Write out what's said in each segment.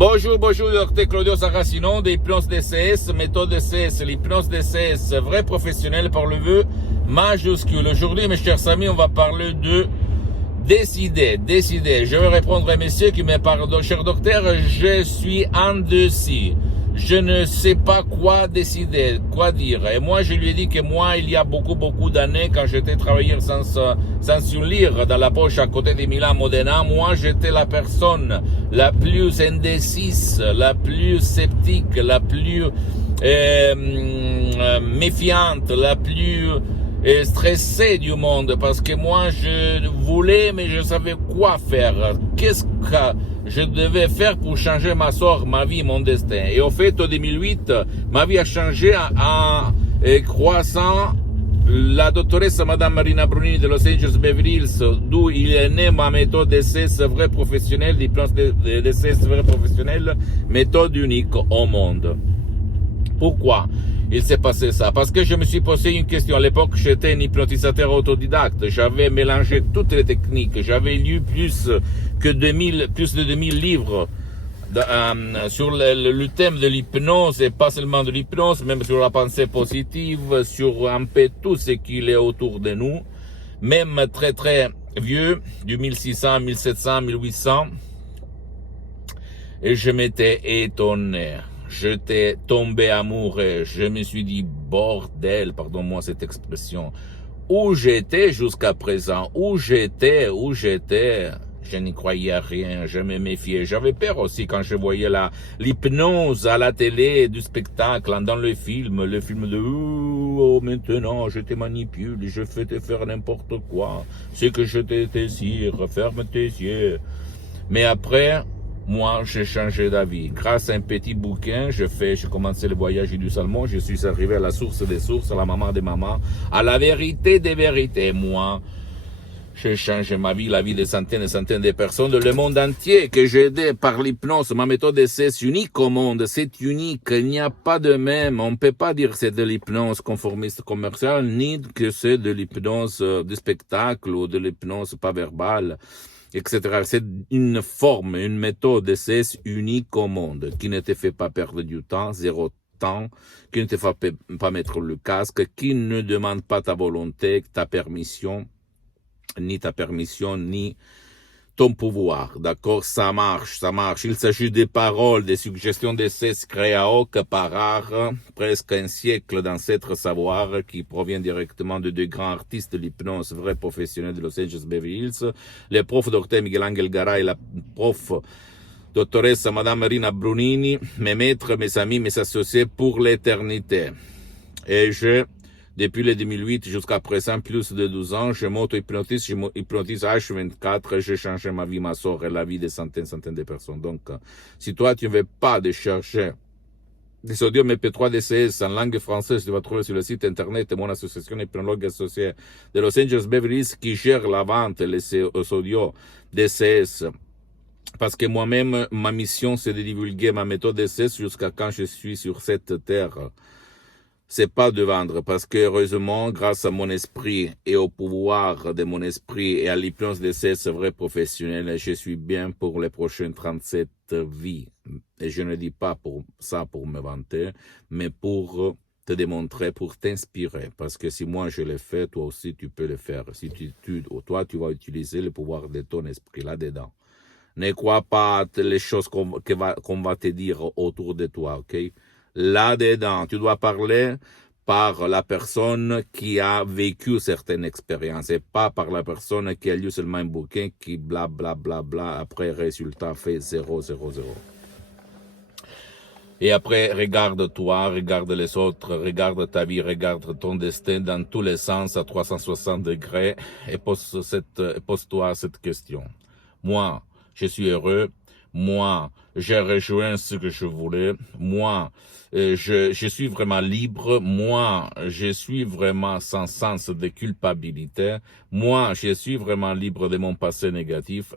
Bonjour, docteur Claudio Saracino de l'hypnose DCS, méthode DCS, l'hypnose DCS, vrai professionnel par le vœu majuscule. Aujourd'hui, mes chers amis, on va parler de décider. Je vais répondre à monsieur qui me parle, cher docteur, je suis indécis. Je ne sais pas quoi décider, quoi dire. Et moi, je lui ai dit que moi, il y a beaucoup d'années, quand j'étais travailleur sans un lire dans la poche à côté de Milan Modena, moi, j'étais la personne la plus indécise, la plus sceptique, la plus méfiante, la plus stressée du monde, parce que moi, je voulais, mais je savais quoi faire. Qu'est-ce que je devais faire pour changer ma sort, ma vie, mon destin. Et au fait, en 2008, ma vie a changé en croissant la doctoresse Madame Marina Brunini de Los Angeles Beverly Hills, d'où il est né ma méthode DCS vrai professionnel, l'hypnose DCS vrai professionnel, méthode unique au monde. Pourquoi il s'est passé ça? Parce que je me suis posé une question. À l'époque, j'étais un hypnotisateur autodidacte. J'avais mélangé toutes les techniques. J'avais lu plus de 2000 livres sur le thème de l'hypnose, et pas seulement de l'hypnose, même sur la pensée positive, sur un peu tout ce qui est autour de nous, même très vieux, du 1600, 1700, 1800. Et je m'étais étonné. J'étais tombé amoureux. Je me suis dit, bordel, pardonne-moi cette expression. Où j'étais jusqu'à présent? Où j'étais? Je n'y croyais à rien, je me méfiais. J'avais peur aussi quand je voyais l'hypnose à la télé, du spectacle, dans le film de oh, maintenant je te manipule, je fais te faire n'importe quoi. Ce que je te désire, ferme tes yeux. Mais après, moi, j'ai changé d'avis. Grâce à un petit bouquin, j'ai commencé le voyage du Salmon, je suis arrivé à la source des sources, à la maman des mamans, à la vérité des vérités. Moi, j'ai changé ma vie, la vie de centaines et centaines de personnes de le monde entier que j'ai aidé par l'hypnose. Ma méthode c'est unique au monde, c'est unique. Il n'y a pas de même. On ne peut pas dire que c'est de l'hypnose conformiste commerciale, ni que c'est de l'hypnose de spectacle ou de l'hypnose pas verbale, etc. C'est une forme, une méthode DCS unique au monde, qui ne te fait pas perdre du temps, zéro temps, qui ne te fait pas mettre le casque, qui ne demande pas ta volonté, ta permission, ni ton pouvoir. D'accord? Ça marche. Il s'agit des paroles, des suggestions DCS créées à hoc par art, presque un siècle d'ancêtre savoir, qui provient directement de deux grands artistes de l'hypnose, vrais professionnels de Los Angeles Beverly Hills, le prof Dr. Miguel Angel Garay et la prof doctoresse Madame Marina Brunini, mes maîtres, mes amis, mes associés pour l'éternité. Et depuis le 2008 jusqu'à présent, plus de 12 ans, je m'auto-hypnotise, H24, j'ai changé ma vie, ma sort et la vie de centaines de personnes. Donc, si toi, tu ne veux pas de chercher des audios MP3 DCS en langue française, tu vas trouver sur le site internet de mon association hypnologue associée de Los Angeles Beverly Hills qui gère la vente des audios DCS. Parce que moi-même, ma mission, c'est de divulguer ma méthode DCS jusqu'à quand je suis sur cette terre. C'est pas de vendre, parce que heureusement, grâce à mon esprit et au pouvoir de mon esprit et à l'hypnose DCS vrai professionnel, je suis bien pour les prochaines 37 vies. Et je ne dis pas pour me vanter, mais pour te démontrer, pour t'inspirer. Parce que si moi je l'ai fait, toi aussi tu peux le faire. Si toi tu vas utiliser le pouvoir de ton esprit là-dedans. Ne crois pas les choses qu'on va te dire autour de toi, ok? Là-dedans, tu dois parler par la personne qui a vécu certaines expériences et pas par la personne qui a lu seulement un bouquin qui après résultat fait 0. Et après, regarde-toi, regarde les autres, regarde ta vie, regarde ton destin dans tous les sens à 360 degrés et pose-toi cette question. Moi, je suis heureux. Moi, j'ai rejoint ce que je voulais. Moi, je suis vraiment libre. Moi, je suis vraiment sans sens de culpabilité. Moi, je suis vraiment libre de mon passé négatif.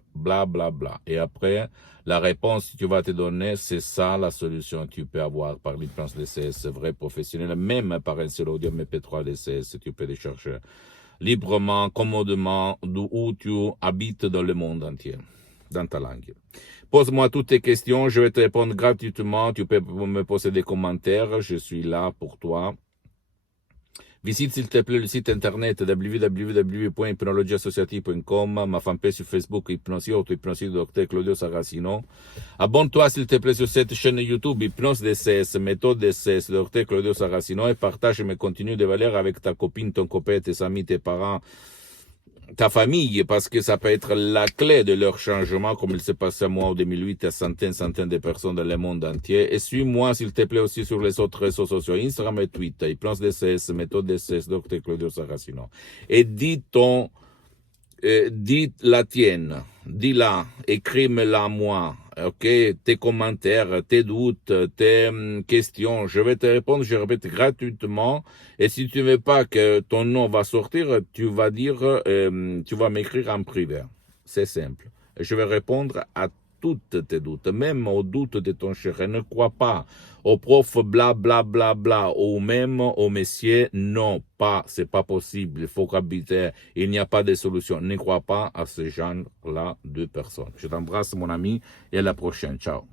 Et après, la réponse que tu vas te donner, c'est ça la solution que tu peux avoir par l'hypnose DCS vrai professionnel, même par un seul audio MP3 DCS, tu peux les chercher librement, commodément, d'où tu habites dans le monde entier. dans ta langue. Pose-moi toutes tes questions, je vais te répondre gratuitement. Tu peux me poser des commentaires, je suis là pour toi. Visite s'il te plaît le site internet www.hypnologieassociative.com, ma fanpage sur Facebook Hypnosie Auto-Hypnosie du Dr Claudio Saracino. Abonne-toi s'il te plaît sur cette chaîne YouTube Hypnose DCS, méthode DCS, Dr Claudio Saracino, et partage mes contenus de valeur avec ta copine, ton copain, tes amis, tes parents, ta famille, parce que ça peut être la clé de leur changement, comme il s'est passé à moi en 2008 à centaines de personnes dans le monde entier. Et suis-moi, s'il te plaît, aussi sur les autres réseaux sociaux, Instagram et Twitter, Hypnose DCS, méthode DCS, Dr Claudio Saracino. Et dis la tienne, dis-la, écris-la moi, ok, tes commentaires, tes doutes, tes questions, je vais te répondre, je répète gratuitement, et si tu ne veux pas que ton nom va sortir, tu vas m'écrire en privé, c'est simple, je vais répondre à toutes tes doutes, même aux doutes de ton cher. Ne crois pas au prof bla bla bla bla, ou même au messieurs, non, c'est pas possible, il faut qu'habiter, il n'y a pas de solution. Ne crois pas à ce genre-là de personnes. Je t'embrasse mon ami et à la prochaine, ciao.